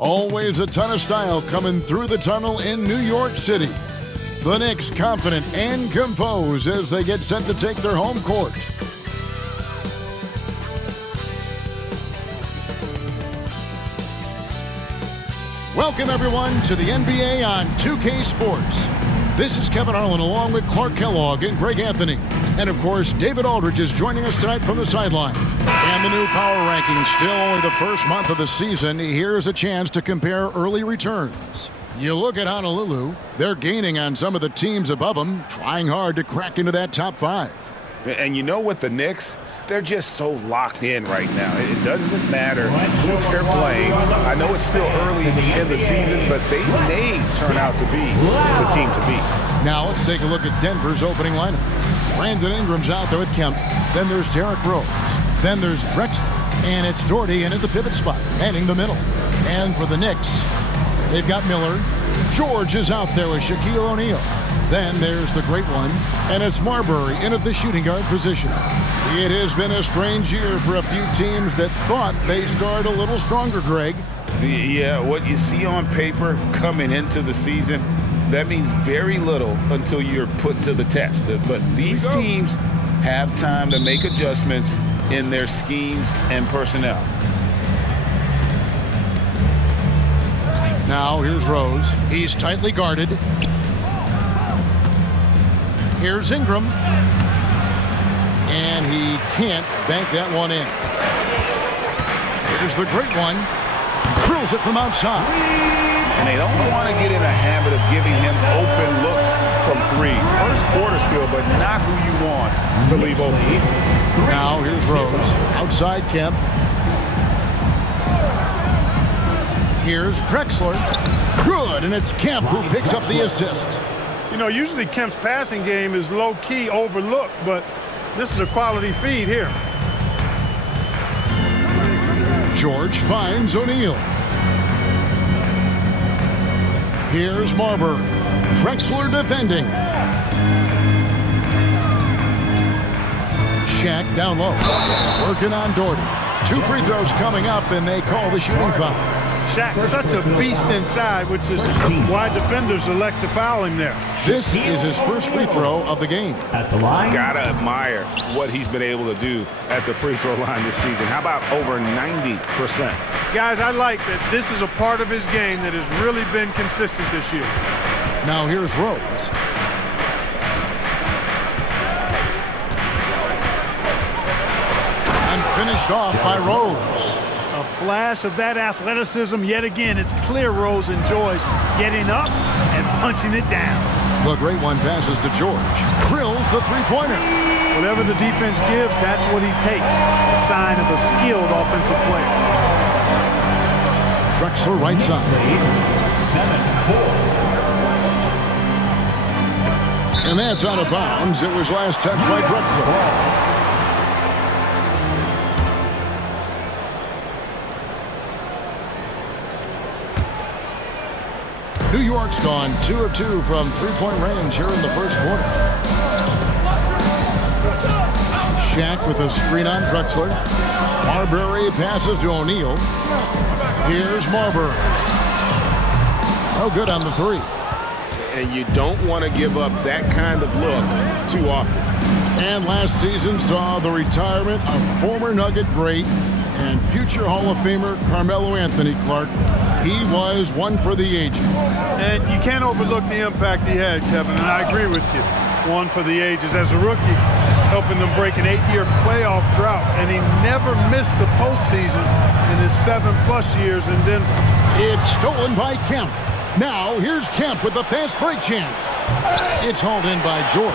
Always a ton of style coming through the tunnel in New York City. The Knicks confident and composed as they get set to take their home court. Welcome everyone to the NBA on 2K Sports. This is Kevin Harlan along with Clark Kellogg and Greg Anthony. And of course, David Aldridge is joining us tonight from the sideline. And the new power rankings, still only the first month of the season. Here's a chance to compare early returns. You look at Honolulu, they're gaining on some of the teams above them, trying hard to crack into that top five. And you know what, the Knicks, they're just so locked in right now. It doesn't matter who they're playing. I know it's still early in the season, but they may turn out to be the team to beat. Now let's take a look at Denver's opening lineup. Brandon Ingram's out there with Kemp. Then there's Derrick Rose. Then there's Drexler. And it's Doherty in at the pivot spot, manning the middle. And for the Knicks, they've got Miller. George is out there with Shaquille O'Neal. Then there's the great one, and it's Marbury in at the shooting guard position. It has been a strange year for a few teams that thought they started a little stronger, Greg. Yeah, what you see on paper coming into the season, that means very little until you're put to the test. But these teams have time to make adjustments in their schemes and personnel. Now here's Rose. He's tightly guarded. Here's Ingram. And he can't bank that one in. Here's the great one. He drills it from outside. And they don't want to get in a habit of giving him open looks from three. First quarter still, but not who you want to leave open. Now here's Rose. Outside Kemp. Here's Drexler. Good, and it's Kemp who picks up the assist. You know, usually Kemp's passing game is low-key overlooked, but this is a quality feed here. George finds O'Neal. Here's Marbury. Drexler defending. Shaq down low. Working on Doherty. 2 free throws coming up, and they call the shooting foul. Shaq, such a beast inside, which is why defenders elect to foul him there. This is his first free throw of the game. At the line. Gotta admire what he's been able to do at the free throw line this season. How about over 90%? Guys, I like that this is a part of his game that has really been consistent this year. Now here's Rose. And finished off by Rose. A flash of that athleticism yet again. It's clear Rose enjoys getting up and punching it down. The great one passes to George. Drills the three-pointer. Whatever the defense gives, that's what he takes. A sign of a skilled offensive player. Drexler right side. 7-4. And that's out of bounds. It was last touched by Drexler. New York's gone 2 of 2 from three-point range here in the first quarter. Shaq with a screen on Drexler. Marbury passes to O'Neal. Here's Marbury. Oh, good on the three. And you don't want to give up that kind of look too often. And last season saw the retirement of former Nugget great and future Hall of Famer Carmelo Anthony, Clark. He was one for the ages. And you can't overlook the impact he had, Kevin, and I agree with you. One for the ages. As a rookie, helping them break an 8-year playoff drought, and he never missed the postseason in his 7+ years in Denver. It's stolen by Kemp. Now here's Kemp with the fast break chance. It's hauled in by George.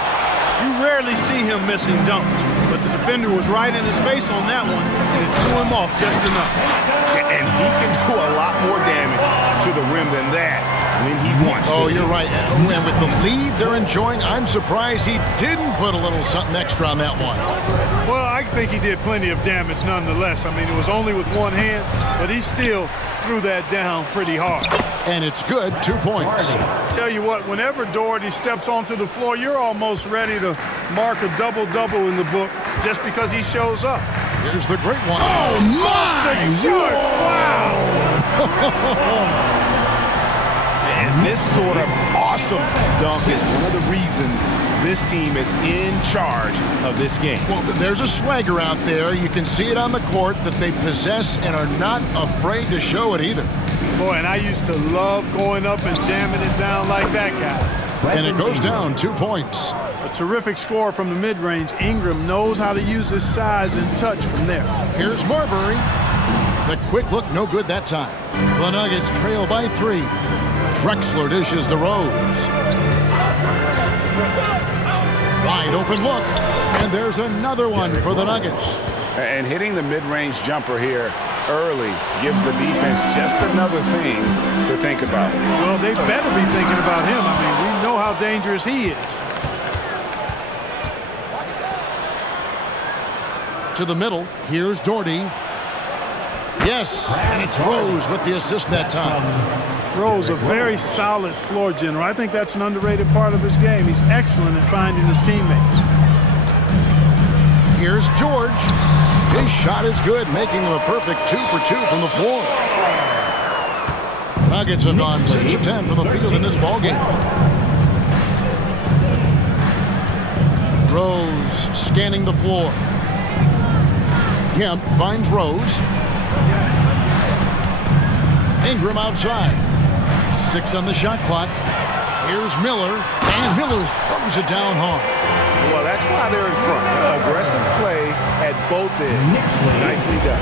You rarely see him missing dunks, but the defender was right in his face on that one, and it threw him off just enough. And he can do a lot more damage to the rim than that when he wants to. Oh, you're right. And with the lead they're enjoying, I'm surprised he didn't put a little something extra on that one. Well, I think he did plenty of damage nonetheless. I mean, it was only with one hand, but he still threw that down pretty hard. And it's good, 2 points. Tell you what, whenever Doherty steps onto the floor, you're almost ready to mark a double-double in the book just because he shows up. Here's the great one. Oh, my! Wow! And this sort of awesome dunk is one of the reasons this team is in charge of this game. Well, there's a swagger out there. You can see it on the court that they possess and are not afraid to show it either. Boy, and I used to love going up and jamming it down like that, guys. And it goes down 2 points. A terrific score from the mid-range. Ingram knows how to use his size and touch from there. Here's Marbury. The quick look, no good that time. The Nuggets trail by 3. Drexler dishes to Rose. Wide open look. And there's another one for the Nuggets. And hitting the mid-range jumper here early gives the defense just another thing to think about. Well, they better be thinking about him. I mean, we know how dangerous he is. To the middle. Here's Doherty. Yes, and it's Rose with the assist that time. Rose, a very solid floor general. I think that's an underrated part of his game. He's excellent at finding his teammates. Here's George. His shot is good, making him a perfect 2 for 2 from the floor. Nuggets have gone 6 of 10 from the field in this ballgame. Rose scanning the floor. Kemp finds Rose. Ingram outside. 6 on the shot clock. Here's Miller, and Miller throws it down hard. Well, that's why they're in front. Aggressive play at both ends. Nicely done.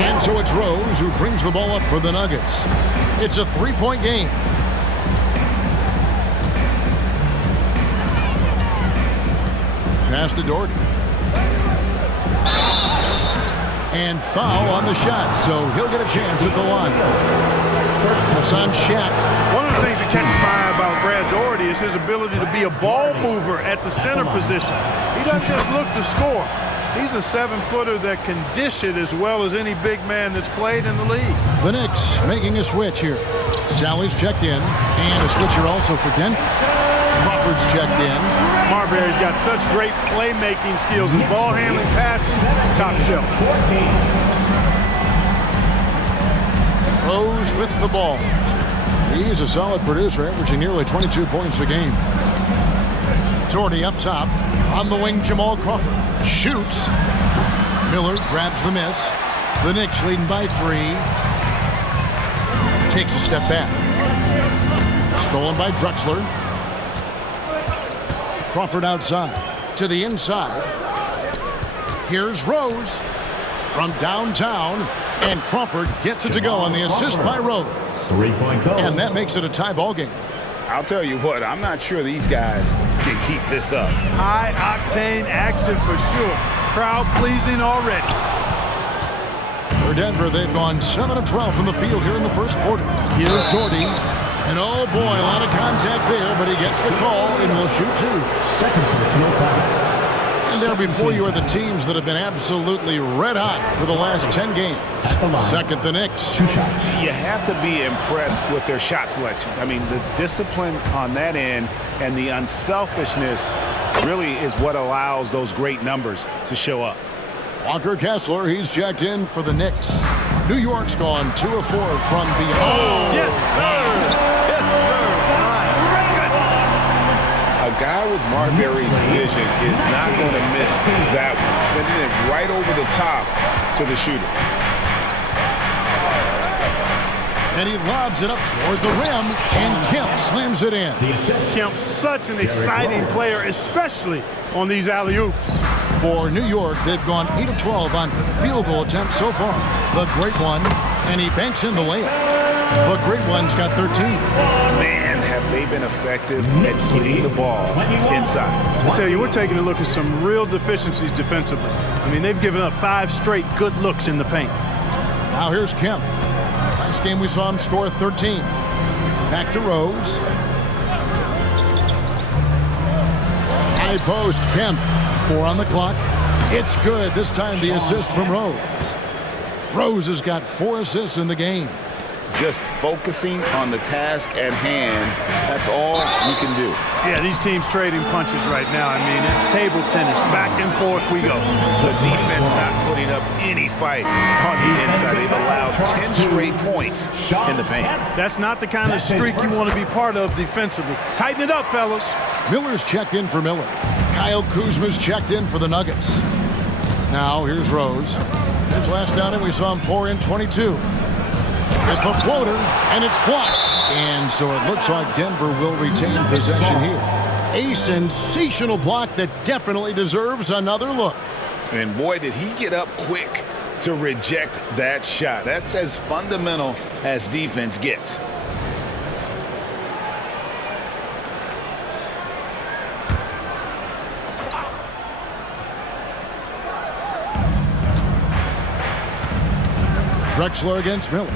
And so it's Rose who brings the ball up for the Nuggets. It's a 3-point game. Pass to Doherty. And foul on the shot, so he'll get a chance at the line. It's on Shaq. One of the things that catches my eye about Brad Doherty is his ability to be a ball mover at the center position. He doesn't just look to score. He's a 7-footer that can dish it as well as any big man that's played in the league. The Knicks making a switch here. Sally's checked in, and a switcher also for Denver. Crawford's checked in. Marbury's got such great playmaking skills. His ball handling, passing, top shelf. Rose with the ball. He's a solid producer, averaging nearly 22 points a game. Doherty up top. On the wing, Jamal Crawford shoots. Miller grabs the miss. The Knicks leading by 3. Takes a step back. Stolen by Drexler. Crawford outside. To the inside. Here's Rose from downtown. And Crawford gets it to go on the assist by Rose. 3-point goal. And that makes it a tie ball game. I'll tell you what, I'm not sure these guys can keep this up. High-octane action for sure. Crowd-pleasing already. For Denver, they've gone 7 of 12 from the field here in the first quarter. Here's Doherty. And oh boy, a lot of contact there, but he gets the call and will shoot 2. Second personal foul. And there before you are the teams that have been absolutely red hot for the last 10 games. Second, the Knicks. 2 shots. You have to be impressed with their shot selection. I mean, the discipline on that end and the unselfishness really is what allows those great numbers to show up. Walker Kessler, he's checked in for the Knicks. New York's gone 2 of 4 from beyond. Oh, yes, sir. Yes, sir. My goodness. A guy with Marbury's vision is not going to miss that one. Sending it right over the top to the shooter. And he lobs it up toward the rim, and Kemp slams it in. Kemp's such an exciting player, especially on these alley-oops. For New York, they've gone 8 of 12 on field goal attempts so far. The Great One, and he banks in the layup. The Great One's got 13. Man, have they been effective at getting the ball inside. I tell you, we're taking a look at some real deficiencies defensively. I mean, they've given up 5 straight good looks in the paint. Now here's Kemp. Last game we saw him score 13. Back to Rose. High post, Kemp. 4 on the clock. It's good. This time the assist from Rose. Rose has got 4 assists in the game. just focusing on the task at hand. That's all you can do. Yeah, these teams trading punches right now. I mean, it's table tennis. Back and forth we go. The defense not putting up any fight on the inside. They've allowed 10 straight points in the paint. That's not the kind of streak you want to be part of defensively. Tighten it up, fellas. Miller's checked in for Miller. Kyle Kuzma's checked in for the Nuggets. Now here's Rose. His last outing we saw him pour in 22. With the floater, and it's blocked. And so it looks like Denver will retain possession here. A sensational block that definitely deserves another look. And boy, did he get up quick to reject that shot. That's as fundamental as defense gets. Drexler against Miller.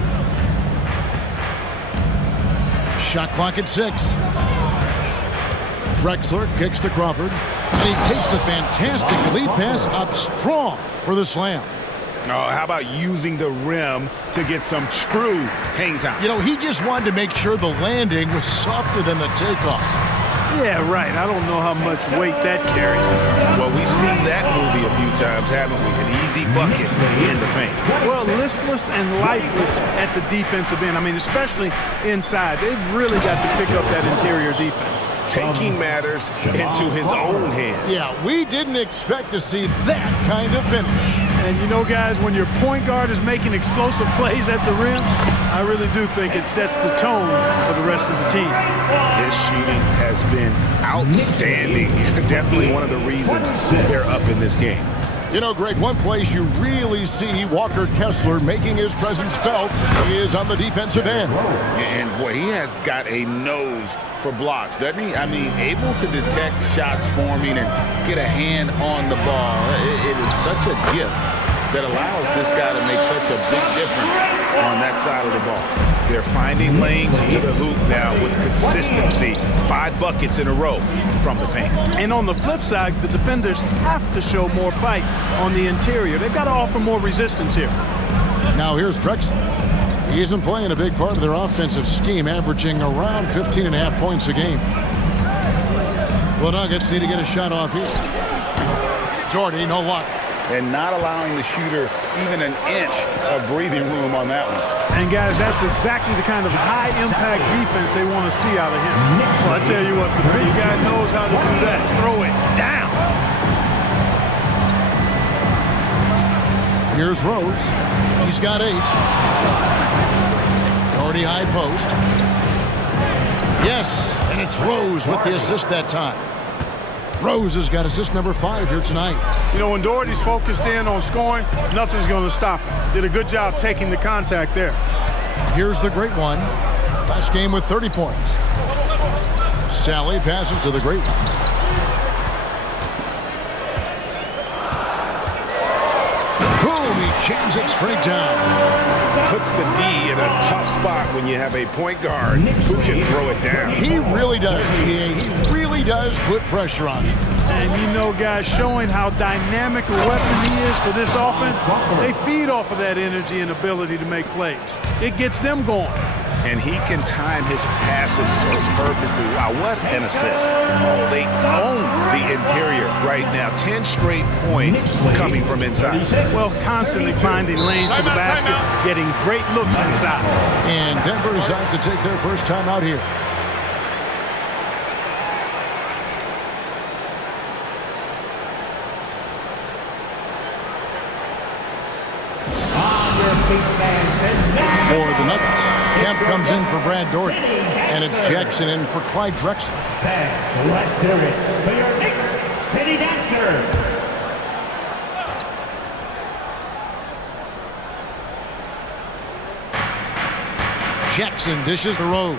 Shot clock at 6. Drexler kicks to Crawford, and he takes the fantastic lead pass up strong for the slam. Oh, how about using the rim to get some true hang time? You know, he just wanted to make sure the landing was softer than the takeoff. Yeah, right. I don't know how much weight that carries. Well, we've seen that movie a few times, haven't we? An easy bucket in the paint. Well, listless and lifeless at the defensive end. I mean, especially inside. They've really got to pick up that interior defense. Taking matters into his own hands. Yeah, we didn't expect to see that kind of finish. And you know, guys, when your point guard is making explosive plays at the rim, I really do think it sets the tone for the rest of the team. His shooting has been outstanding. Definitely one of the reasons they're up in this game. You know, Greg, one place you really see Walker Kessler making his presence felt is on the defensive end. And boy, he has got a nose for blocks, doesn't he? I mean, able to detect shots forming and get a hand on the ball. It is such a gift that allows this guy to make such a big difference on that side of the ball. They're finding lanes to the hoop now with consistency. 5 buckets in a row from the paint. And on the flip side, the defenders have to show more fight on the interior. They've got to offer more resistance here. Now here's Drexler. He isn't playing a big part of their offensive scheme, averaging around 15.5 points a game. The Nuggets need to get a shot off here. Jordy, no luck. And not allowing the shooter even an inch of breathing room on that one. And guys, that's exactly the kind of high-impact defense they want to see out of him. Well, I tell you what, the big guy knows how to do that. Throw it down. Here's Rose. He's got 8. Jordy high post. Yes, and it's Rose with the assist that time. Rose has got assist number 5 here tonight. You know, when Doherty's focused in on scoring, nothing's going to stop him. Did a good job taking the contact there. Here's the great one. Last game with 30 points. Sally passes to the great one. Boom, he jams it straight down. Puts the D in a tough spot when you have a point guard who can throw it down. He really does. He really does put pressure on him. And you know, guys, showing how dynamic a weapon he is for this offense, they feed off of that energy and ability to make plays. It gets them going. And he can time his passes so perfectly. Wow, what an assist. Oh, they own the interior right now. 10 straight points coming from inside. Well, constantly finding lanes to the basket, getting great looks inside. And Denver decides to take their first time out here. For the Nuggets, Kemp comes in for Brad Doherty, and it's Jackson in for Clyde Drexler. Let's hear it for your Knicks City Dancer. Jackson dishes to Rose.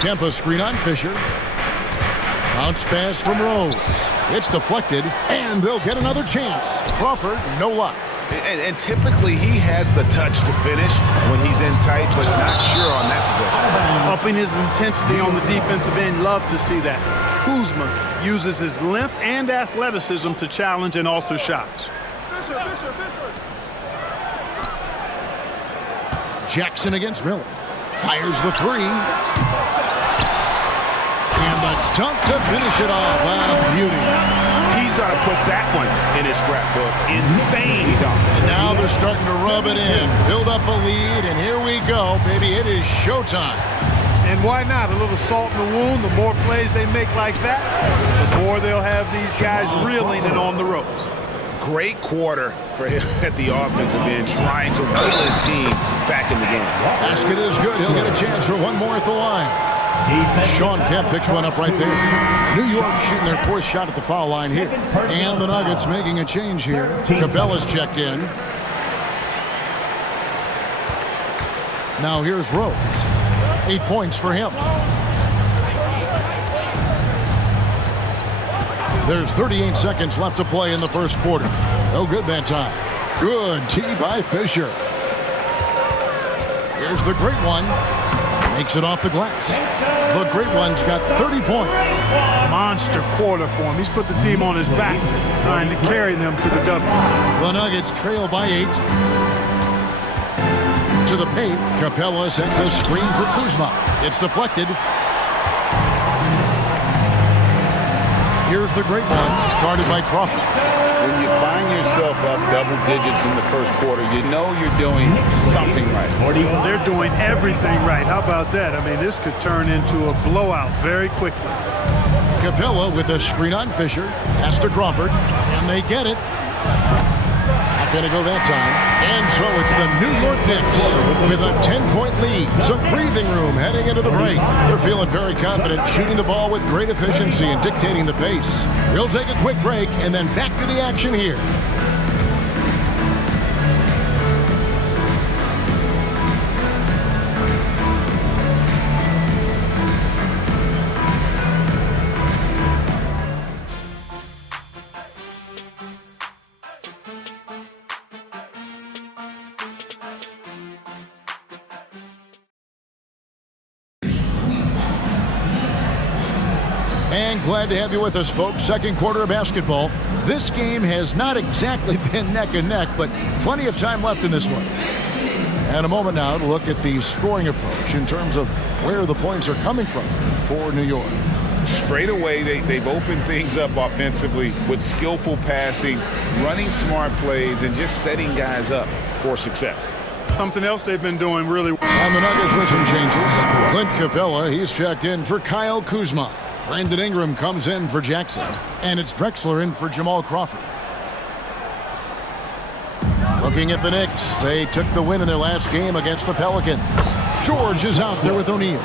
Kemp a screen on Fisher. Bounce pass from Rose. It's deflected, and they'll get another chance. Crawford, no luck. And typically he has the touch to finish when he's in tight, but not sure on that possession. Upping his intensity on the defensive end, love to see that. Kuzma uses his length and athleticism to challenge and alter shots. Jackson against Miller. Fires the three. And the dunk to finish it off. Wow, beauty. He's got to put that one in his scrapbook. Insane dunk. And now they're starting to rub it in. Build up a lead, and here we go, baby. It is showtime. And why not? A little salt in the wound. The more plays they make like that, the more they'll have these guys reeling and on the ropes. Great quarter for him at the offensive end, trying to will his team back in the game. Basket is good. He'll get a chance for one more at the line. Sean Kemp picks one up right there. New York shooting their fourth shot at the foul line here. And the Nuggets making a change here. Capella's checked in. Now here's Rose. 8 points for him. There's 38 seconds left to play in the first quarter. No good that time. Good tee by Fisher. Here's the great one. Makes it off the glass. The great one's got 30 points. Monster quarter for him. He's put the team on his back, trying to carry them to the W. The Nuggets trail by 8. To the paint, Capella sets a screen for Kuzma. It's deflected. Here's the great one, guarded by Crawford. When you find yourself up double digits in the first quarter, you know you're doing something right. They're doing everything right. How about that? I mean, this could turn into a blowout very quickly. Capella with a screen on Fisher. Pass to Crawford, and they get it. Not going to go that time. And so it's the New York Knicks with a 10-point lead. Some breathing room heading into the break. They're feeling very confident, shooting the ball with great efficiency and dictating the pace. We'll take a quick break and then back to the action here. And glad to have you with us, folks. Second quarter of basketball. This game has not exactly been neck and neck, but plenty of time left in this one. And a moment now to look at the scoring approach in terms of where the points are coming from for New York. Straight away, they've opened things up offensively with skillful passing, running smart plays, and just setting guys up for success. Something else they've been doing really well. And the Nuggets with some changes. Clint Capella, he's checked in for Kyle Kuzma. Brandon Ingram comes in for Jackson. And it's Drexler in for Jamal Crawford. Looking at the Knicks, they took the win in their last game against the Pelicans. George is out there with O'Neal.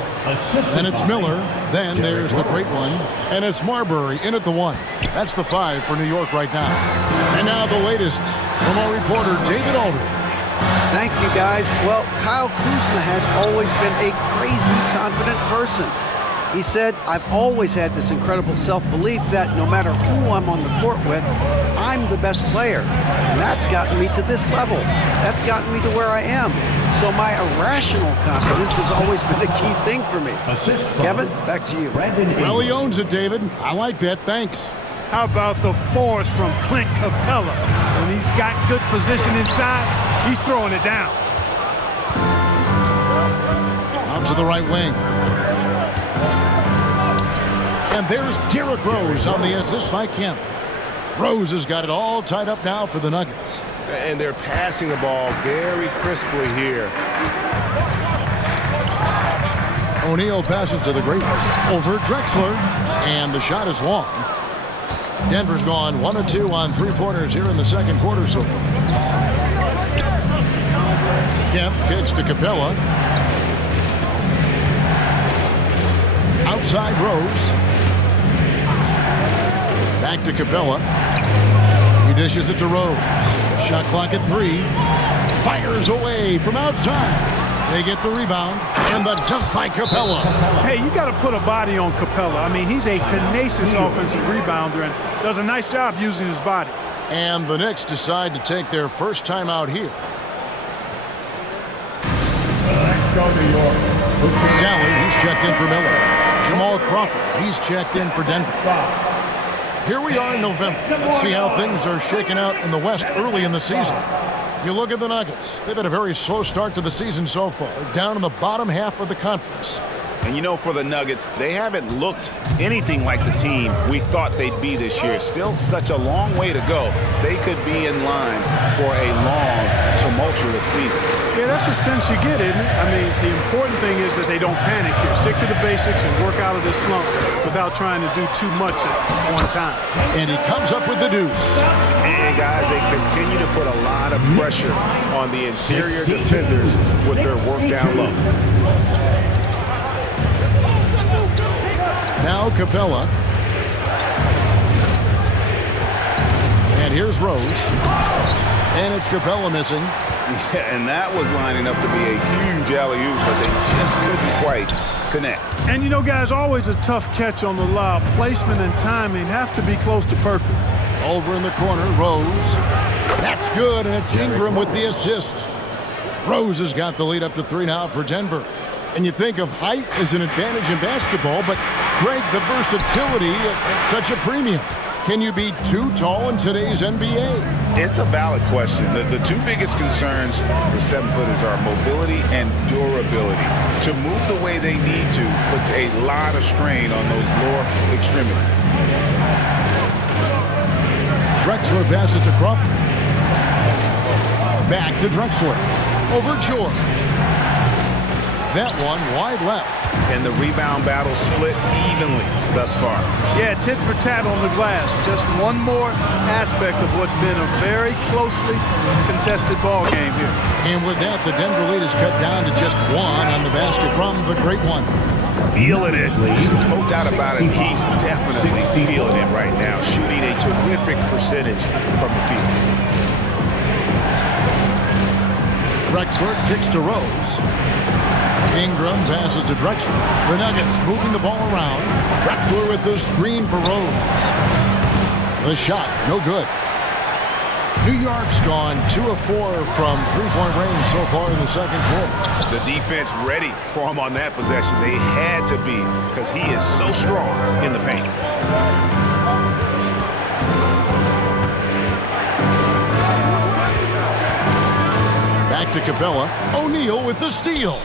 Then it's Miller. Then there's the great one. And it's Marbury in at the 1. That's the 5 for New York right now. And now the latest from our reporter, David Aldridge. Thank you, guys. Well, Kyle Kuzma has always been a crazy confident person. He said, I've always had this incredible self-belief that no matter who I'm on the court with, I'm the best player. And that's gotten me to this level. That's gotten me to where I am. So my irrational confidence has always been a key thing for me. Kevin, back to you. Well, he owns it, David. I like that. Thanks. How about the force from Clint Capella? When he's got good position inside, he's throwing it down. Out to the right wing. And there's Derrick Rose on the assist by Kemp. Rose has got it all tied up now for the Nuggets. And they're passing the ball very crisply here. O'Neal passes to the great one over Drexler. And the shot is long. Denver's gone 1 of 2 on three-pointers here in the second quarter so far. Kemp kicks to Capella. Outside Rose. Back to Capella. He dishes it to Rose. Shot clock at 3. Fires away from outside. They get the rebound. And the dunk by Capella. Hey, you got to put a body on Capella. I mean, he's a tenacious offensive rebounder and does a nice job using his body. And the Knicks decide to take their first time out here. Let's go, New York. Sally, he's checked in for Miller. Jamal Crawford, he's checked in for Denver. Here we are in November. Let's see how things are shaking out in the West early in the season. You look at the Nuggets. They've had a very slow start to the season so far, down in the bottom half of the conference. And you know, for the Nuggets, they haven't looked anything like the team we thought they'd be this year. Still such a long way to go. They could be in line for a long, tumultuous season. Yeah, that's the sense you get, isn't it? I mean, the important thing is that they don't panic here. Stick to the basics and work out of this slump without trying to do too much at one time. And he comes up with the deuce. And guys, they continue to put a lot of pressure on the interior defenders with their work down low. Now Capella. And here's Rose. And it's Capella missing. Yeah, and that was lining up to be a huge alley-oop, but they just couldn't quite connect. And you know, guys, always a tough catch on the lob. Placement and timing have to be close to perfect. Over in the corner, Rose. That's good, and it's Ingram with the assist. Rose has got the lead up to 3 now for Denver. And you think of height as an advantage in basketball, but Greg, the versatility at such a premium. Can you be too tall in today's NBA? It's a valid question. The two biggest concerns for 7-footers are mobility and durability. To move the way they need to puts a lot of strain on those lower extremities. Drexler passes to Crawford. Back to Drexler. Over George. That one wide left. And the rebound battle split evenly thus far. Yeah, tit for tat on the glass. Just one more aspect of what's been a very closely contested ball game here. And with that, the Denver lead is cut down to just 1 on the basket from the Great One. Feeling it. No doubt about it. He's definitely feeling it right now. Shooting a terrific percentage from the field. Drexler kicks to Rose. Ingram passes to Drexler. The Nuggets moving the ball around. Drexler with the screen for Rose. The shot, no good. New York's gone 2 of 4 from three-point range so far in the second quarter. The defense ready for him on that possession. They had to be because he is so strong in the paint. Back to Capella. O'Neal with the steal.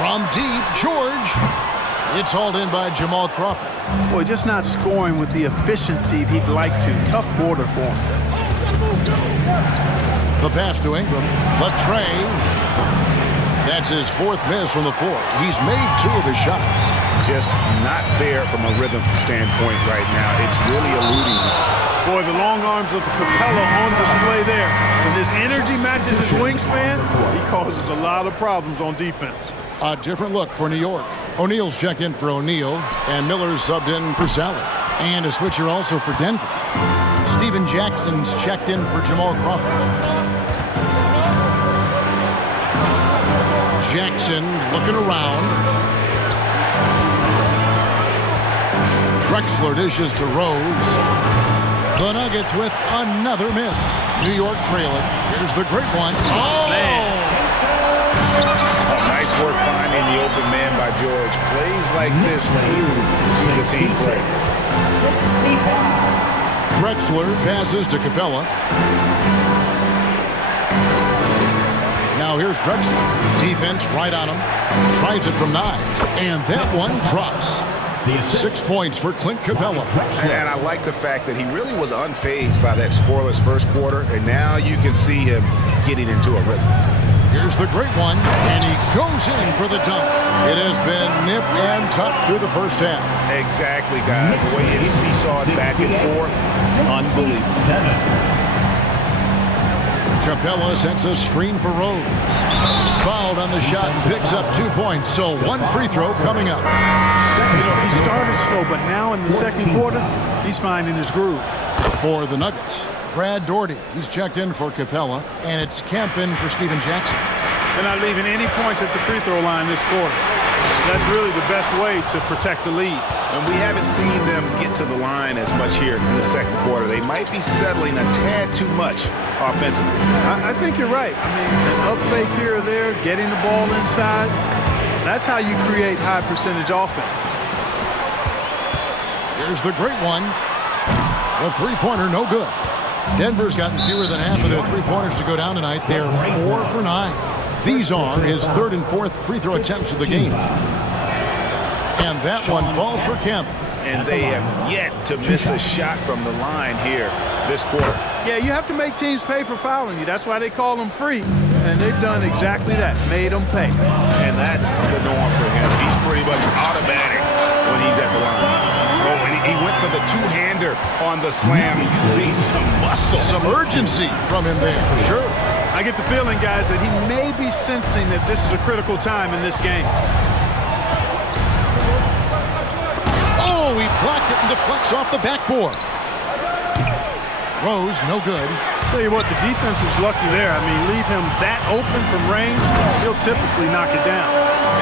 From deep, George. It's hauled in by Jamal Crawford. Boy, just not scoring with the efficiency he'd like to. Tough quarter for him. The pass to Ingram. Latre. That's his 4th miss from the floor. He's made 2 of his shots. Just not there from a rhythm standpoint right now. It's really eluding him. Boy, the long arms of Capella on display there. When his energy matches his wingspan, he causes a lot of problems on defense. A different look for New York. O'Neal's checked in for O'Neal, and Miller's subbed in for Salad. And a switcher also for Denver. Steven Jackson's checked in for Jamal Crawford. Jackson looking around. Drexler dishes to Rose. The Nuggets with another miss. New York trailing. Here's the Great One. Oh, man. Nice work finding the open man by George. Plays like this when he's a team player. Drexler passes to Capella. Now here's Drexler. Defense right on him. Tries it from 9. And that one drops. 6 points for Clint Capella. And I like the fact that he really was unfazed by that scoreless first quarter. And now you can see him getting into a rhythm. Here's the Great One, and he goes in for the dunk. It has been nip and tuck through the first half. Exactly, guys. The way it's seesawed back and forth, unbelievable. Capella sends a screen for Rose. Fouled on the shot, picks up 2 points, so 1 free throw coming up. You know, he started slow, but now in the second quarter, he's finding his groove. For the Nuggets, Brad Daugherty. He's checked in for Capella, and it's Kemp in for Steven Jackson. They're not leaving any points at the free throw line this quarter. That's really the best way to protect the lead. And we haven't seen them get to the line as much here in the second quarter. They might be settling a tad too much offensively. I think you're right. I mean, an up fake here or there, getting the ball inside, that's how you create high percentage offense. Here's the Great One. The three-pointer, no good. Denver's gotten fewer than half of their three-pointers to go down tonight. They're 4 for 9. These are his third and fourth free throw attempts of the game. And that one falls for Kemp. And they have yet to miss a shot from the line here this quarter. Yeah, you have to make teams pay for fouling you. That's why they call them free. And they've done exactly that, made them pay. And that's the norm for him. He's pretty much automatic when he's at the line. Oh, and he went for the two-hander on the slam. You can see some muscle. Some urgency from him there, for sure. I get the feeling, guys, that he may be sensing that this is a critical time in this game. Oh, he blocked it and deflects off the backboard. Rose, no good. Tell you what, the defense was lucky there. I mean, leave him that open from range, he'll typically knock it down.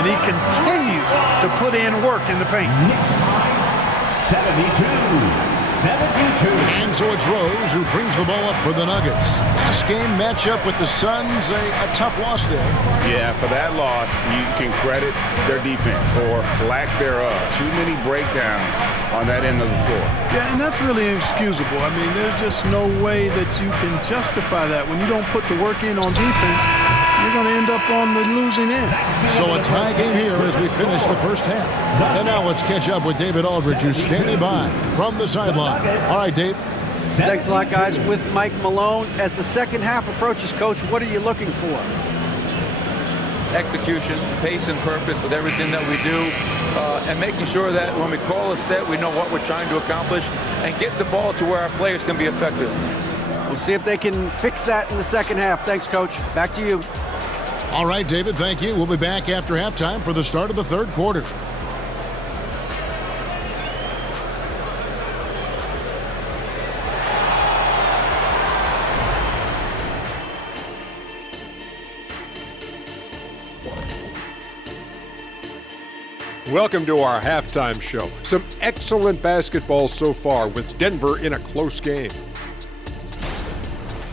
And he continues to put in work in the paint. Knicks by 72. And so it's Rose who brings the ball up for the Nuggets. Last game matchup with the Suns, a tough loss there. Yeah, for that loss, you can credit their defense or lack thereof. Too many breakdowns on that end of the floor. Yeah, and that's really inexcusable. I mean, there's just no way that you can justify that. When you don't put the work in on defense, you're going to end up on the losing end. So a tie game here as we finish the first half. And now let's catch up with David Aldridge, who's standing by from the sideline. All right, Dave. Thanks a lot, guys. With Mike Malone, as the second half approaches, Coach, what are you looking for? Execution, pace and purpose with everything that we do, and making sure that when we call a set, we know what we're trying to accomplish and get the ball to where our players can be effective. We'll see if they can fix that in the second half. Thanks, Coach. Back to you. All right, David, thank you. We'll be back after halftime for the start of the third quarter. Welcome to our halftime show. Some excellent basketball so far with Denver in a close game.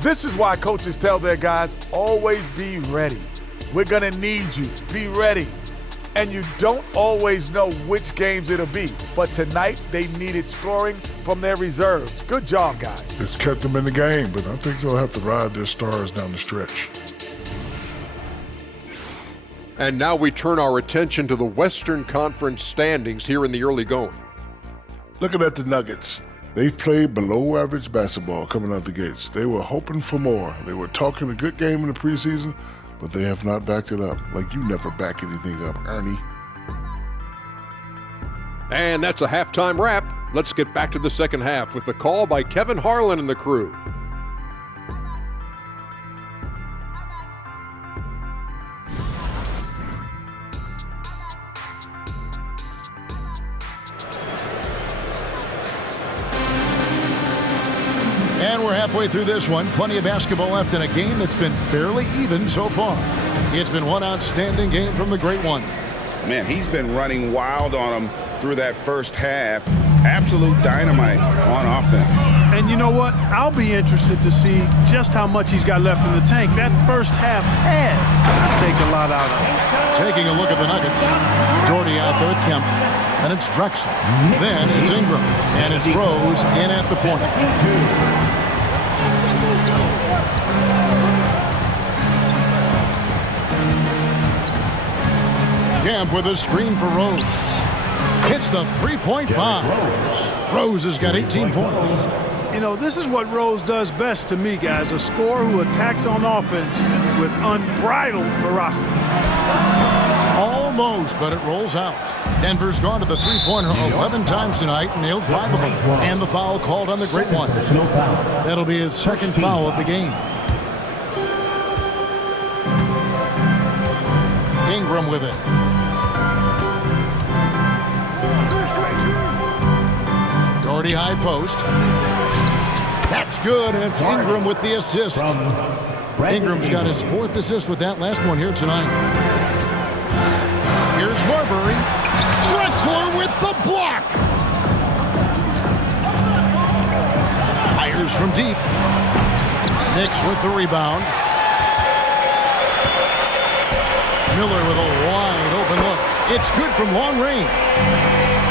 This is why coaches tell their guys, always be ready. We're going to need you. Be ready. And you don't always know which games it'll be. But tonight, they needed scoring from their reserves. Good job, guys. It's kept them in the game, but I think they'll have to ride their stars down the stretch. And now we turn our attention to the Western Conference standings here in the early going. Looking at the Nuggets, they've played below average basketball coming out the gates. They were hoping for more. They were talking a good game in the preseason, but they have not backed it up. Like you never back anything up, Ernie. And that's a halftime wrap. Let's get back to the second half with the call by Kevin Harlan and the crew. And we're halfway through this one. Plenty of basketball left in a game that's been fairly even so far. It's been one outstanding game from the Great One. Man, he's been running wild on them through that first half. Absolute dynamite on offense. And you know what? I'll be interested to see just how much he's got left in the tank. That first half had to take a lot out of him. Taking a look at the Nuggets. Doherty out there with Kemp. And it's Drexler. Then it's Ingram. And it's Rose in at the point. Kemp with a screen for Rose. Hits the three-point bomb. Rose has got 18 points. You know, this is what Rose does best to me, guys. A scorer who attacks on offense with unbridled ferocity. Almost, but it rolls out. Denver's gone to the three-pointer 11 times tonight and nailed 5 of them. And the foul called on the Great One. That'll be his second foul of the game. Ingram with it. Doherty high post. That's good, and it's Ingram with the assist. Ingram's got his 4th assist with that last one here tonight. Here's Marbury. Drexler with the block. Fires from deep. Knicks with the rebound. Miller with a wide open look. It's good from long range.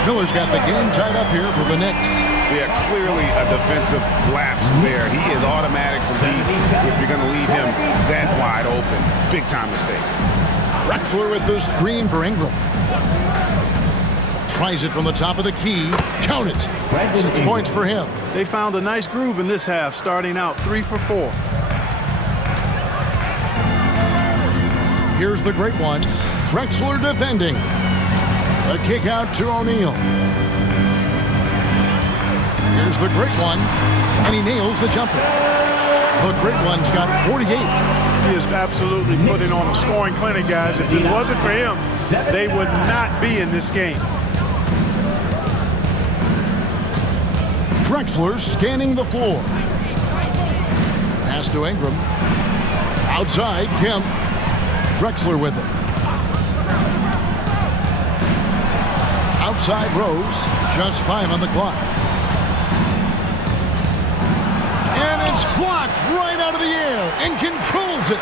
Miller's got the game tied up here for the Knicks. Yeah, clearly a defensive lapse there. He is automatic for deep if you're going to leave him that wide open. Big time mistake. Drexler with the screen for Ingram. Tries it from the top of the key. Count it. 6 points for him. They found a nice groove in this half, starting out 3 for 4. Here's the great one. Drexler defending. A kick out to O'Neal. Here's the great one, and he nails the jumper. The great one's got 48. He is absolutely putting on a scoring clinic, guys. If it wasn't for him, they would not be in this game. Drexler scanning the floor. Pass to Ingram. Outside, Kemp. Drexler with it. Outside Rose. Just 5 on the clock. And it's blocked right out of the air and controls it.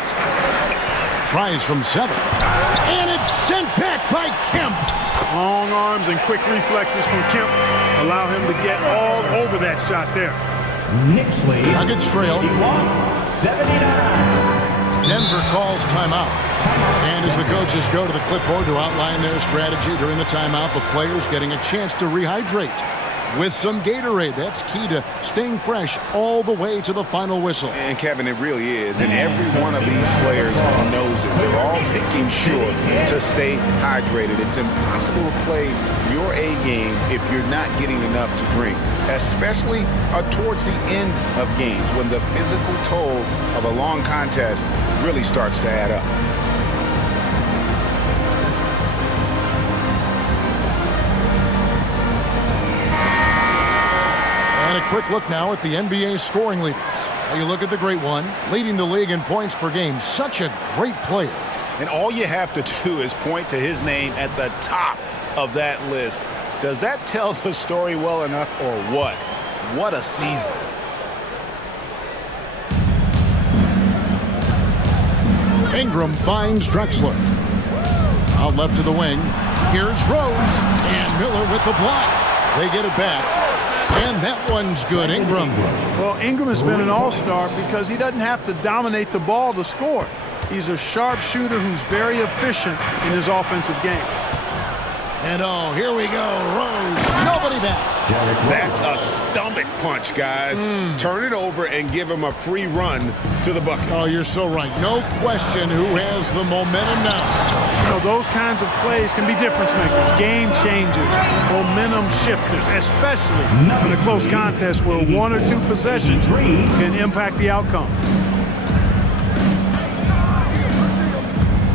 Tries from 7. And it's sent back by Kemp. Long arms and quick reflexes from Kemp allow him to get all over that shot there. Nuggets trail. 79. Denver calls timeout. And as the coaches go to the clipboard to outline their strategy during the timeout, the players getting a chance to rehydrate with some Gatorade. That's key to staying fresh all the way to the final whistle. And Kevin, it really is. And every one of these players knows it. They're all making sure to stay hydrated. It's impossible to play your A game if you're not getting enough to drink, especially towards the end of games when the physical toll of a long contest really starts to add up. And a quick look now at the NBA scoring leaders. Now you look at the great one, leading the league in points per game. Such a great player. And all you have to do is point to his name at the top of that list. Does that tell the story well enough or what? What a season. Ingram finds Drexler. Out left to the wing. Here's Rose. And Miller with the block. They get it back. And that one's good, Ingram. Well, Ingram has been an all-star because he doesn't have to dominate the ball to score. He's a sharp shooter who's very efficient in his offensive game. And oh, here we go, Rose. Nobody back. That's a stomach punch, guys. Turn it over and give him a free run to the bucket. Oh, you're so right. No question who has the momentum now. You know, those kinds of plays can be difference makers, game changers, momentum shifters, especially in a close contest where 1 or 2 possessions can impact the outcome.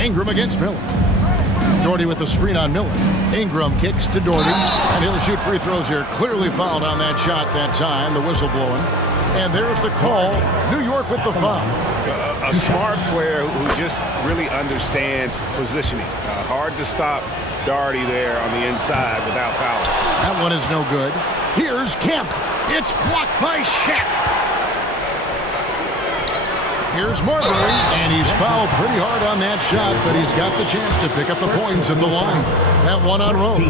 Ingram against Miller. Doherty with the screen on Miller. Ingram kicks to Doherty, and he'll shoot free throws here. Clearly fouled on that shot that time, the whistle blowing. And there's the call. New York with the foul. A smart player who just really understands positioning. Hard to stop Doherty there on the inside without fouling. That one is no good. Here's Kemp. It's blocked by Shaq. Here's Marbury, and he's fouled pretty hard on that shot, but he's got the chance to pick up the points at the line. That one on Rose.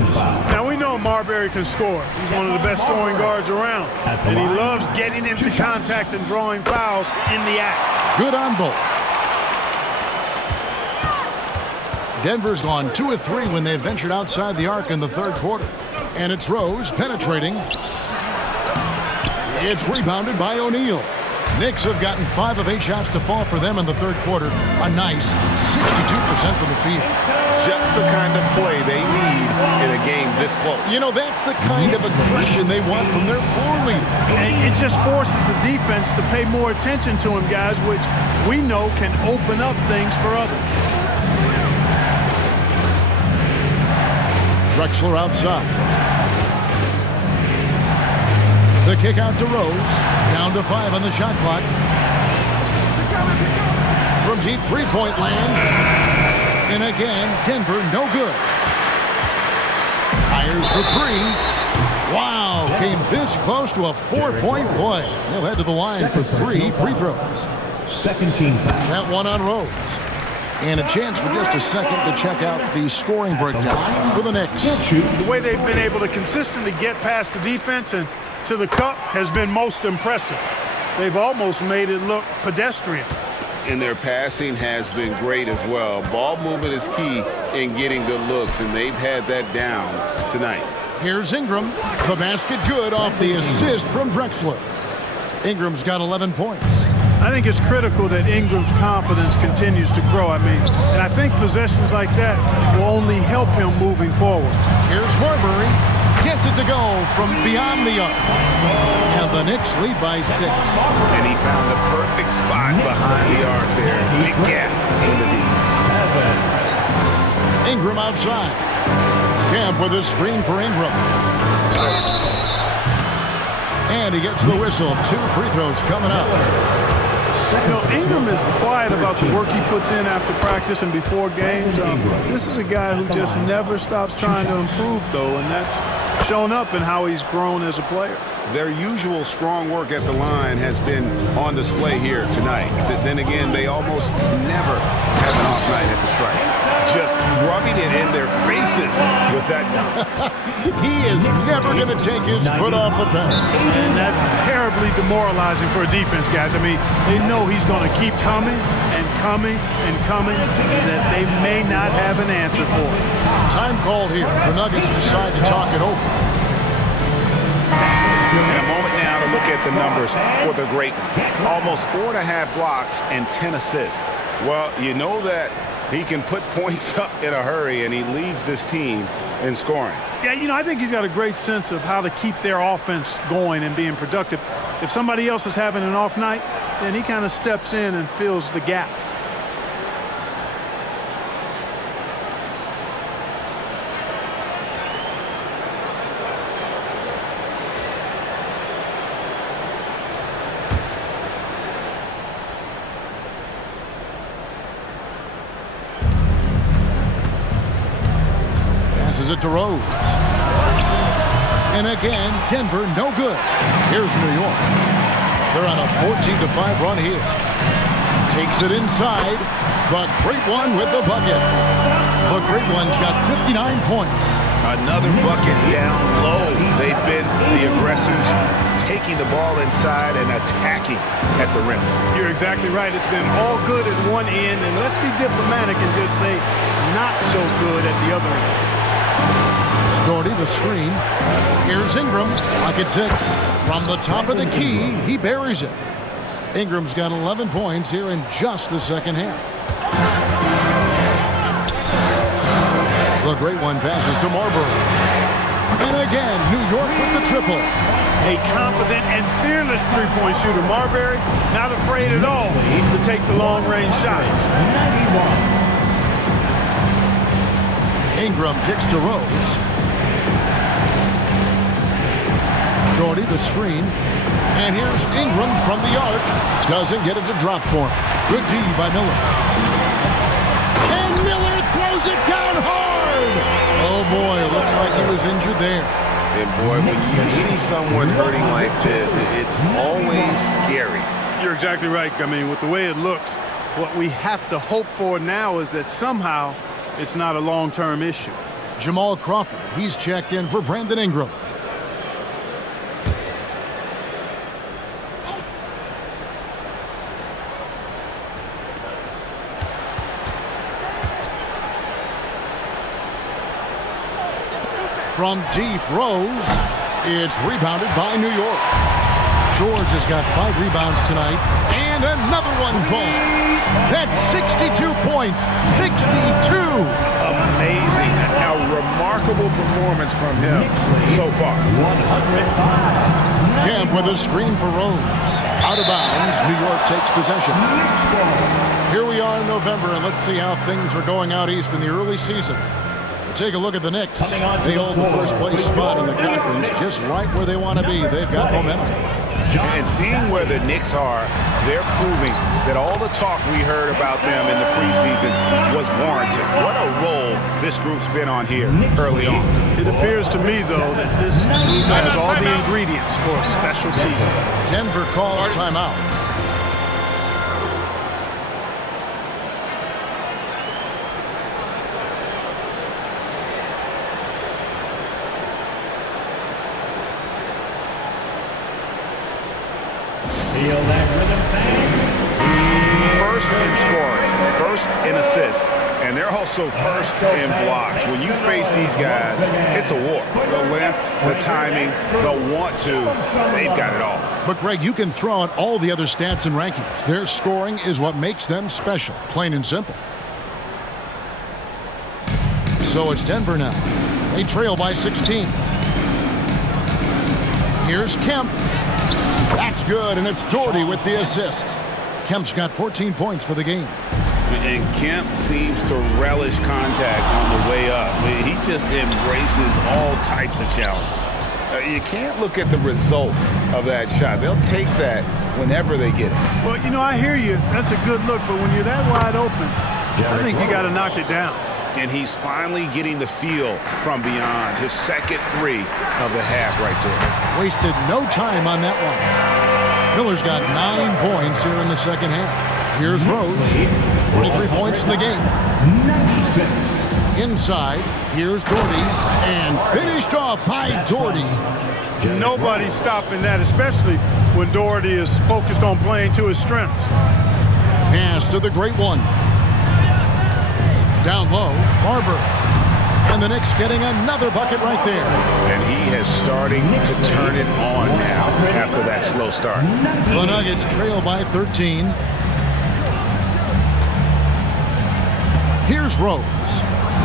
Now, we know Marbury can score. He's one of the best scoring guards around, and he loves getting into contact and drawing fouls in the act. Good on both. Denver's gone 2 of 3 when they ventured outside the arc in the third quarter. And it's Rose penetrating. It's rebounded by O'Neal. Knicks have gotten 5 of 8 shots to fall for them in the third quarter. A nice 62% from the field. Just the kind of play they need in a game this close. You know, that's the kind of aggression they want from their floor leader. And it just forces the defense to pay more attention to him, guys, which we know can open up things for others. Drexler outside. The kick out to Rose. Down to 5 on the shot clock. From deep three-point land. And again, Denver no good. Fires for 3. Wow, came this close to a 4-point play. He'll head to the line for 3 free throws. Second team foul. That one on Rose. And a chance for just a second to check out the scoring breakdown for the Knicks. The way they've been able to consistently get past the defense and to the cup has been most impressive. They've almost made it look pedestrian. And their passing has been great as well. Ball movement is key in getting good looks, and they've had that down tonight. Here's Ingram. The basket good off the assist from Drexler. Ingram's got 11 points. I think it's critical that Ingram's confidence continues to grow. And I think possessions like that will only help him moving forward. Here's Marbury. Gets it to go from beyond the arc. And the Knicks lead by 6. And he found the perfect spot behind the arc there. Big gap in the D's. Ingram outside. Camp with a screen for Ingram. And he gets the whistle. 2 free throws coming up. Ingram is quiet about the work he puts in after practice and before games. This is a guy who just never stops trying to improve, though, and that's shown up in how he's grown as a player. Their usual strong work at the line has been on display here tonight. Then again, they almost never have an off night at the stripe. Just rubbing it in their faces with that. He is never going to take his foot off the pedal. And that's terribly demoralizing for a defense, guys. They know he's going to keep coming and coming and coming, and that they may not have an answer for it. Time called here. The Nuggets decide to talk it over. And a moment now to look at the numbers for the great one. Almost 4.5 blocks and 10 assists. Well, you know that he can put points up in a hurry, and he leads this team in scoring. Yeah, I think he's got a great sense of how to keep their offense going and being productive. If somebody else is having an off night, then he kind of steps in and fills the gap. Passes it to Rose. And again, Denver no good. Here's New York. They're on a 14-5 run here. Takes it inside. The Great One with the bucket. The Great One's got 59 points. Another bucket down low. They've been the aggressors, taking the ball inside and attacking at the rim. You're exactly right. It's been all good at one end, and let's be diplomatic and just say not so good at the other end. Gordy, the screen. Here's Ingram. Pocket 6. From the top of the key, he buries it. Ingram's got 11 points here in just the second half. The Great One passes to Marbury. And again, New York with the triple. A confident and fearless three-point shooter. Marbury, not afraid at all to take the long-range shots. 91. Ingram kicks to Rose. Gordy, the screen. And here's Ingram from the arc. Doesn't get it to drop for him. Good D by Miller. And Miller throws it down hard. Oh, boy, it looks like he was injured there. And, boy, when you see someone hurting like this, it's always scary. You're exactly right. With the way it looks, what we have to hope for now is that somehow it's not a long-term issue. Jamal Crawford, he's checked in for Brandon Ingram. From deep, Rose. It's rebounded by New York. George has got 5 rebounds tonight, and another one falls. That's 62 points. 62. Amazing. A remarkable performance from him so far. 105. Camp with a screen for Rose. Out of bounds, New York takes possession. Here we are in November, and let's see how things are going out east in the early season. Take a look at the Knicks. They hold the first place spot in the conference, just right where they want to be. They've got momentum. And seeing where the Knicks are, they're proving that all the talk we heard about them in the preseason was warranted. What a role this group's been on here early on. It appears to me, though, that this group has all the ingredients for a special season. Denver calls timeout. first in scoring, first in assists, and they're also first in blocks. When you face these guys, it's a war. The length, the timing, the want to, they've got it all. But, Greg, you can throw out all the other stats and rankings. Their scoring is what makes them special, plain and simple. So it's Denver now. They trail by 16. Here's Kemp. That's good, and it's Doherty with the assist. Kemp's got 14 points for the game. And Kemp seems to relish contact on the way up. He just embraces all types of challenge. You can't look at the result of that shot. They'll take that whenever they get it. Well, you know, I hear you. That's a good look, but when you're that wide open, I think you got to knock it down. And he's finally getting the feel from beyond. His second three of the half right there. Wasted no time on that one. Miller's got 9 points here in the second half. Here's Rose. 23 points in the game. 96. Inside, here's Doherty. And finished off by Doherty. Nobody's stopping that, especially when Doherty is focused on playing to his strengths. Pass to the great one. Down low, Barber. And the Knicks getting another bucket right there. And he is starting to turn it on now after that slow start. The Nuggets trail by 13. Here's Rose.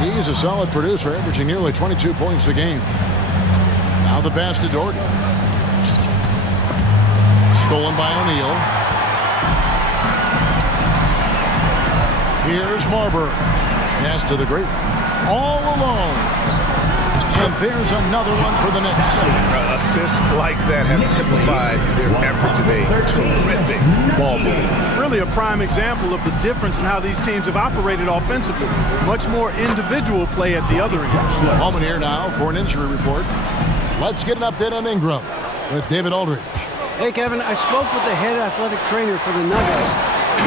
He's a solid producer, averaging nearly 22 points a game. Now the pass to Doherty. Stolen by O'Neal. Here's Barber. Pass to the great one. All alone. And there's another one for the Knicks. Assists like that have typified their effort today. Terrific ball movement. Really a prime example of the difference in how these teams have operated offensively. Much more individual play at the other end. Moment here now for an injury report. Let's get an update on Ingram with David Aldridge. Hey, Kevin, I spoke with the head athletic trainer for the Nuggets.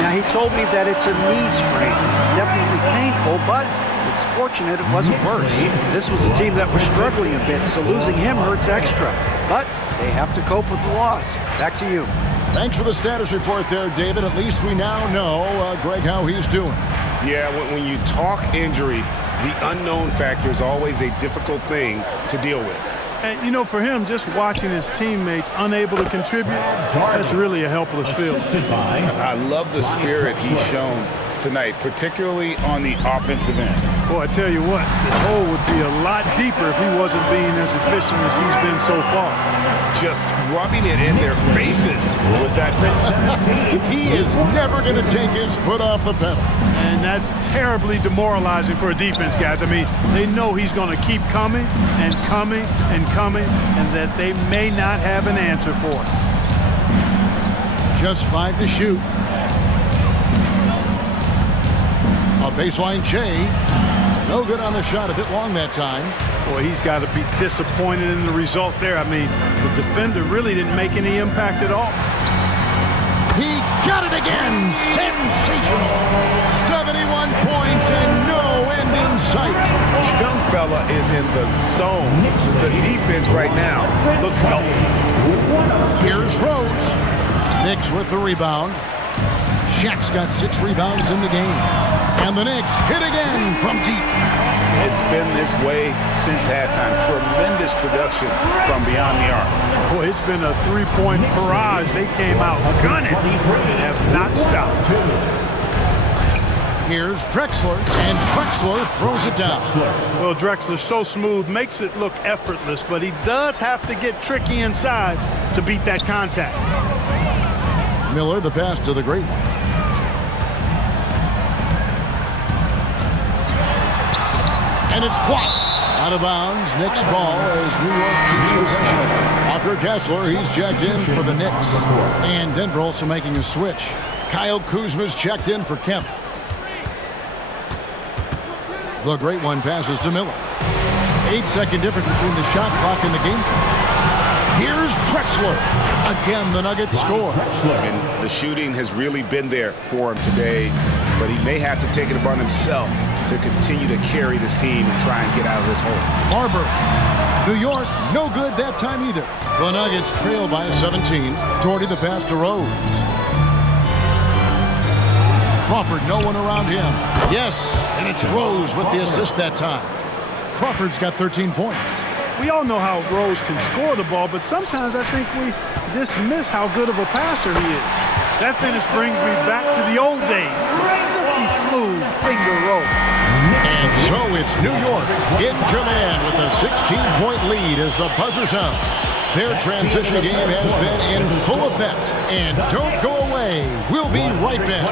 Now, he told me that it's a knee sprain. It's definitely painful, but it's fortunate it wasn't worse. This was a team that was struggling a bit, so losing him hurts extra. But they have to cope with the loss. Back to you. Thanks for the status report there, David. At least we now know, Greg, how he's doing. Yeah, when you talk injury, the unknown factor is always a difficult thing to deal with. And, you know, for him, just watching his teammates unable to contribute, that's really a helpless feeling. I love the spirit he's shown tonight, particularly on the offensive end. Boy, I tell you what, the hole would be a lot deeper if he wasn't being as efficient as he's been so far. Just rubbing it in their faces with that. He is never going to take his foot off the pedal. And that's terribly demoralizing for a defense, guys. I mean, they know he's going to keep coming and coming and coming, and that they may not have an answer for it. Just 5 to shoot. A baseline J. No good on the shot, a bit long that time. Boy, he's got to be disappointed in the result there. I mean, the defender really didn't make any impact at all. He got it again. Sensational. 71 points and no end in sight. Young fella is in the zone. The defense right now looks helpless. Here's Rose. Knicks with the rebound. Shaq's got 6 rebounds in the game. And the Knicks hit again from deep. It's been this way since halftime. Tremendous production from beyond the arc. Boy, it's been a three-point barrage. They came out gunning and have not stopped. Here's Drexler, and Drexler throws it down. Well, Drexler's so smooth, makes it look effortless, but he does have to get tricky inside to beat that contact. Miller, the pass to the great one. And it's blocked. Out of bounds. Knicks ball as New York keeps possession. Walker Kessler, he's checked in for the Knicks. And Denver also making a switch. Kyle Kuzma's checked in for Kemp. The great one passes to Miller. 8-second difference between the shot clock and the game clock. Here's Drexler. Again, the Nuggets score. And the shooting has really been there for him today, but he may have to take it upon himself to continue to carry this team and try and get out of this hole. Barber. New York, no good that time either. The Nuggets trail by 17. Doherty the pass to Rose. Crawford, no one around him. Yes, and it's Rose with the assist that time. Crawford's got 13 points. We all know how Rose can score the ball, but sometimes I think we dismiss how good of a passer he is. That finish brings me back to the old days. Silky smooth finger roll. And so it's New York in command with a 16-point lead as the buzzer sounds. Their transition game has been in full effect. And don't go away. We'll be right back.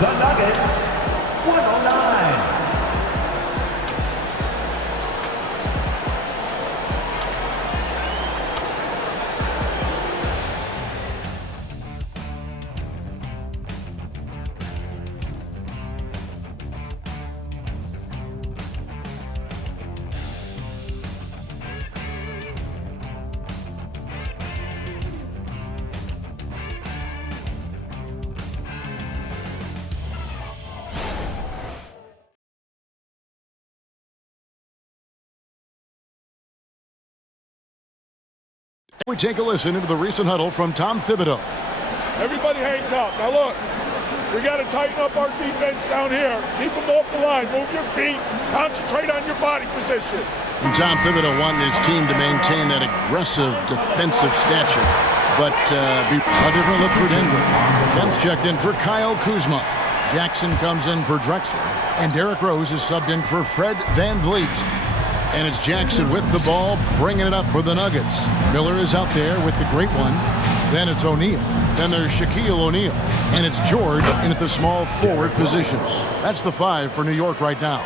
The Nuggets, 109. We take a listen into the recent huddle from Tom Thibodeau. Everybody hangs out. Now look, we got to tighten up our defense down here. Keep them off the line. Move your feet. Concentrate on your body position. And Tom Thibodeau wanted his team to maintain that aggressive defensive stature. But a different look for Denver. Kemp's checked in for Kyle Kuzma. Jackson comes in for Drexler. And Derrick Rose is subbed in for Fred VanVleet. And it's Jackson with the ball, bringing it up for the Nuggets. Miller is out there with the great one. Then it's O'Neal. Then there's Shaquille O'Neal. And it's George in at the small forward position. That's the 5 for New York right now.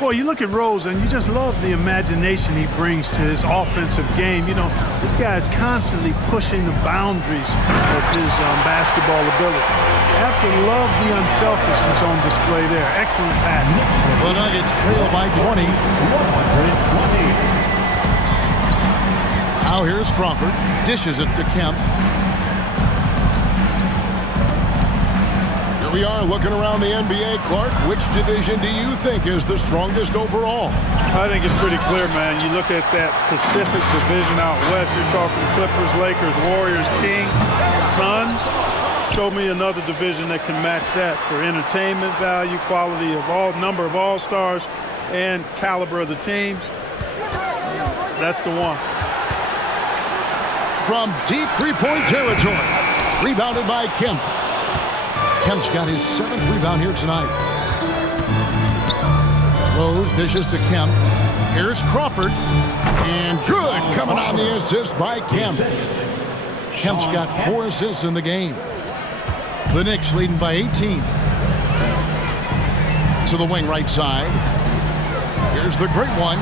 Boy, you look at Rose, and you just love the imagination he brings to his offensive game. You know, this guy is constantly pushing the boundaries of his basketball ability. You have to love the unselfishness on display there. Excellent passing. The Nuggets trail by 20. 120. Now here's Crawford. Dishes it to Kemp. We are looking around the NBA. Clark, which division do you think is the strongest overall? I think it's pretty clear, man. You look at that Pacific division out west, you're talking Clippers, Lakers, Warriors, Kings, Suns. Show me another division that can match that for entertainment value, quality of number of all-stars, and caliber of the teams. That's the one. From deep three-point territory, rebounded by Kemp. Kemp's got his 7th rebound here tonight. Rose dishes to Kemp. Here's Crawford. And good coming on the assist by Kemp. Kemp's got 4 assists in the game. The Knicks leading by 18. To the wing right side. Here's the great one.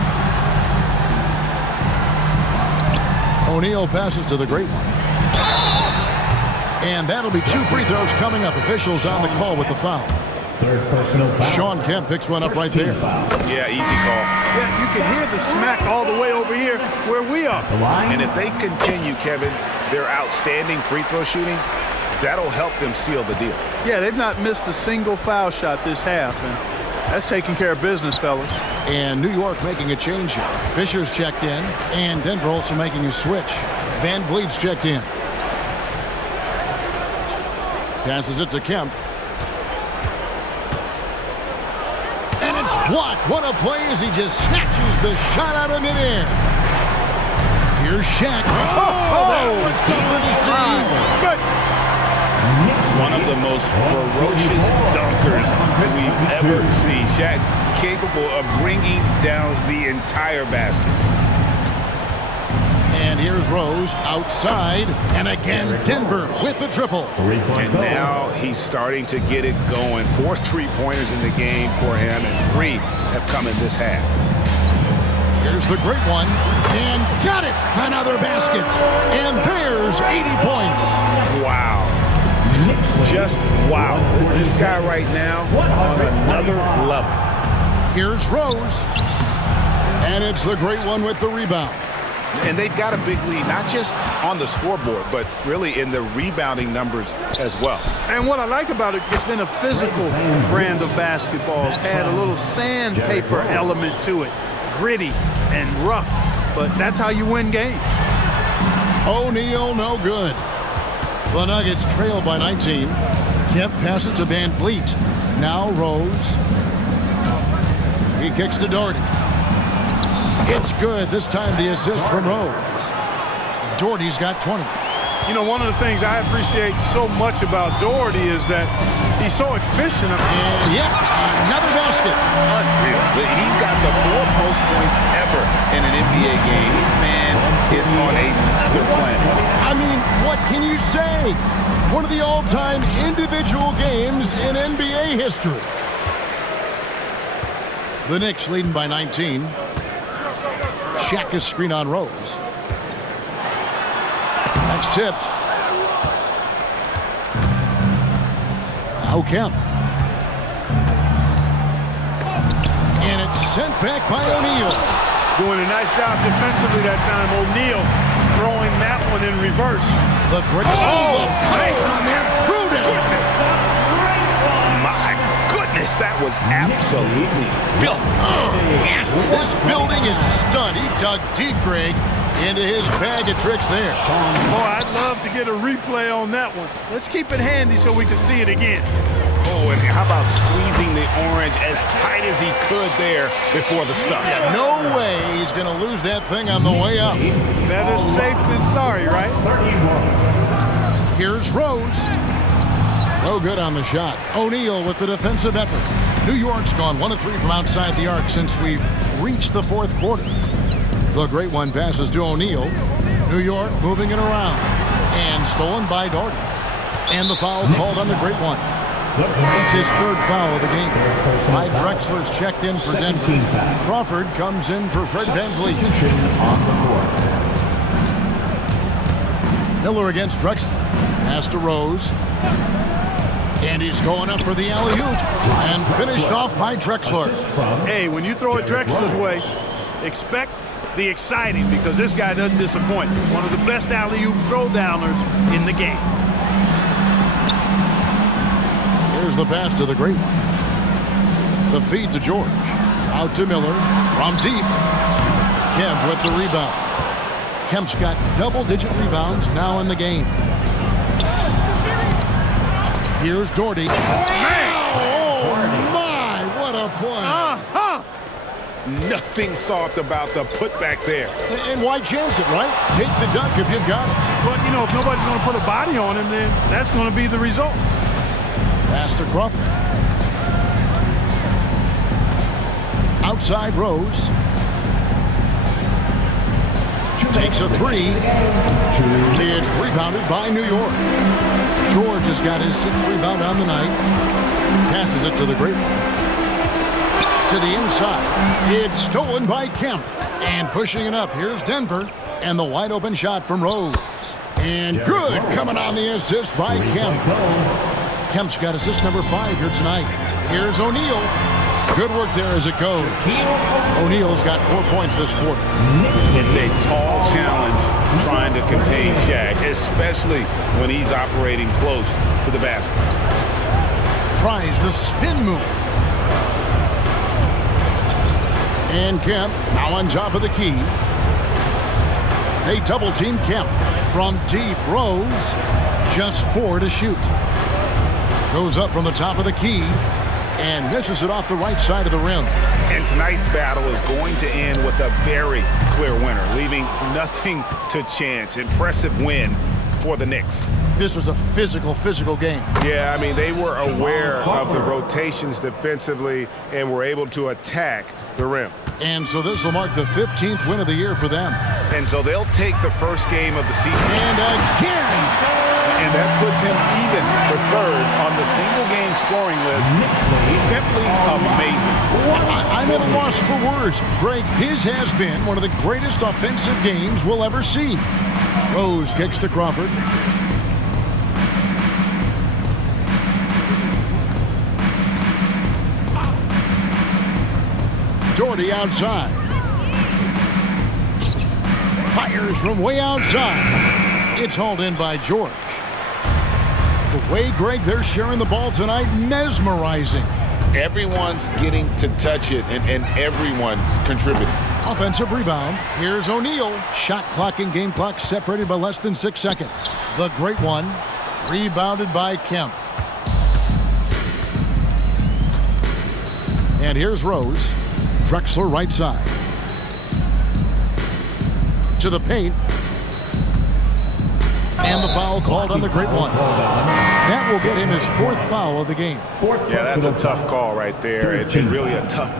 O'Neal passes to the great one. And that'll be 2 free throws coming up. Officials on the call with the foul. Third personal foul. Sean Kemp picks one up right there. Yeah, easy call. Yeah, you can hear the smack all the way over here where we are. And if they continue, Kevin, their outstanding free throw shooting, that'll help them seal the deal. Yeah, they've not missed a single foul shot this half, and that's taking care of business, fellas. And New York making a change here. Fisher's checked in, and Denver also making a switch. VanVleet's checked in. Passes it to Kemp. And it's blocked. What a play as he just snatches the shot out of midair. Here's Shaq. That was something to see. Good. One of the most ferocious dunkers that we've ever seen. Shaq capable of bringing down the entire basket. And here's Rose outside. And again, Denver with the triple. And now he's starting to get it going. 4 3-pointers in the game for him, and 3 have come in this half. Here's the great one. And got it. Another basket. And there's 80 points. Wow. Just wow. This guy right now on another level. Here's Rose. And it's the great one with the rebound. And they've got a big lead, not just on the scoreboard, but really in the rebounding numbers as well. And what I like about it, it's been a physical brand of basketball. It's had a little sandpaper element to it. Gritty and rough, but that's how you win games. O'Neal no good. The Nuggets trail by 19. Kemp passes to Van Vliet. Now Rose. He kicks to Doherty. It's good. This time the assist from Rose. Doherty's got 20. You know, one of the things I appreciate so much about Doherty is that he's so efficient. And yep, another basket. Unreal. He's got the 4 most points ever in an NBA game. This man is on another planet. I mean, what can you say? One of the all-time individual games in NBA history. The Knicks leading by 19. Shaq is screen on Rose. That's tipped. Now Kemp. And it's sent back by O'Neal. Doing a nice job defensively that time. O'Neal throwing that one in reverse. The great. Oh, on that Prudence. My goodness, that was absolutely filthy. This building is stunned. He dug deep, Greg, into his bag of tricks there. Boy, I'd love to get a replay on that one. Let's keep it handy so we can see it again. Oh, and how about squeezing the orange as tight as he could there before the stuff? Yeah, no way he's going to lose that thing on the way up. Better safe than sorry, right? Here's Rose. No good on the shot. O'Neal with the defensive effort. New York's gone 1 of 3 from outside the arc since we've reached the 4th quarter. The great one passes to O'Neal. New York moving it around. And stolen by Doherty. And the foul called on the great one. It's his 3rd foul of the game. Clyde Drexler's checked in for Denver. Crawford comes in for Fred VanVleet. Miller against Drexler. Pass to Rose. And he's going up for the alley-oop. And finished off by Drexler. Hey, when you throw it Drexler's way, expect the exciting because this guy doesn't disappoint. One of the best alley-oop throwdowners in the game. Here's the pass to the great one. The feed to George. Out to Miller. From deep. Kemp with the rebound. Kemp's got double-digit rebounds now in the game. Here's Doherty. Oh, my, what a play. Nothing soft about the putback there. And why chance it, right? Take the dunk if you've got it. But, you know, if nobody's going to put a body on him, then that's going to be the result. Pass to Crawford. Outside Rose. Takes a 3. It's rebounded by New York. George has got his 6th rebound on the night. Passes it to the great one. To the inside. It's stolen by Kemp. And pushing it up. Here's Denver. And the wide open shot from Rose. And good coming on the assist by Kemp. Kemp's got assist number 5 here tonight. Here's O'Neal. Good work there as it goes. O'Neal's got 4 points this quarter. It's a tall challenge trying to contain Shaq, especially when he's operating close to the basket. Tries the spin move. And Kemp now on top of the key. They double team Kemp. From deep, Rose. Just 4 to shoot. Goes up from the top of the key. And misses it off the right side of the rim. And tonight's battle is going to end with a very clear winner, leaving nothing to chance. Impressive win for the Knicks. This was a physical game. Yeah, I mean, they were aware of the rotations defensively and were able to attack the rim. And so this will mark the 15th win of the year for them. And so they'll take the first game of the season. And again! And that puts him even for 3rd on the single-game scoring list. Simply amazing. I'm at a loss for words. Greg, his has been one of the greatest offensive games we'll ever see. Rose kicks to Crawford. Doherty outside. Fires from way outside. It's hauled in by George. The way, Greg, they're sharing the ball tonight, mesmerizing. Everyone's getting to touch it, and everyone's contributing. Offensive rebound. Here's O'Neal. Shot clock and game clock separated by less than 6 seconds. The great one. Rebounded by Kemp. And here's Rose. Drexler right side. To the paint. And the foul called on the great one. That will get him his 4th foul of the game. Yeah, that's a tough call right there. It's really a tough.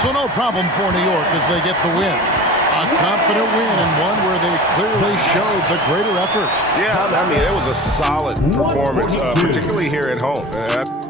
So no problem for New York as they get the win. A confident win and one where they clearly showed the greater effort. Yeah, I mean, it was a solid performance, particularly here at home.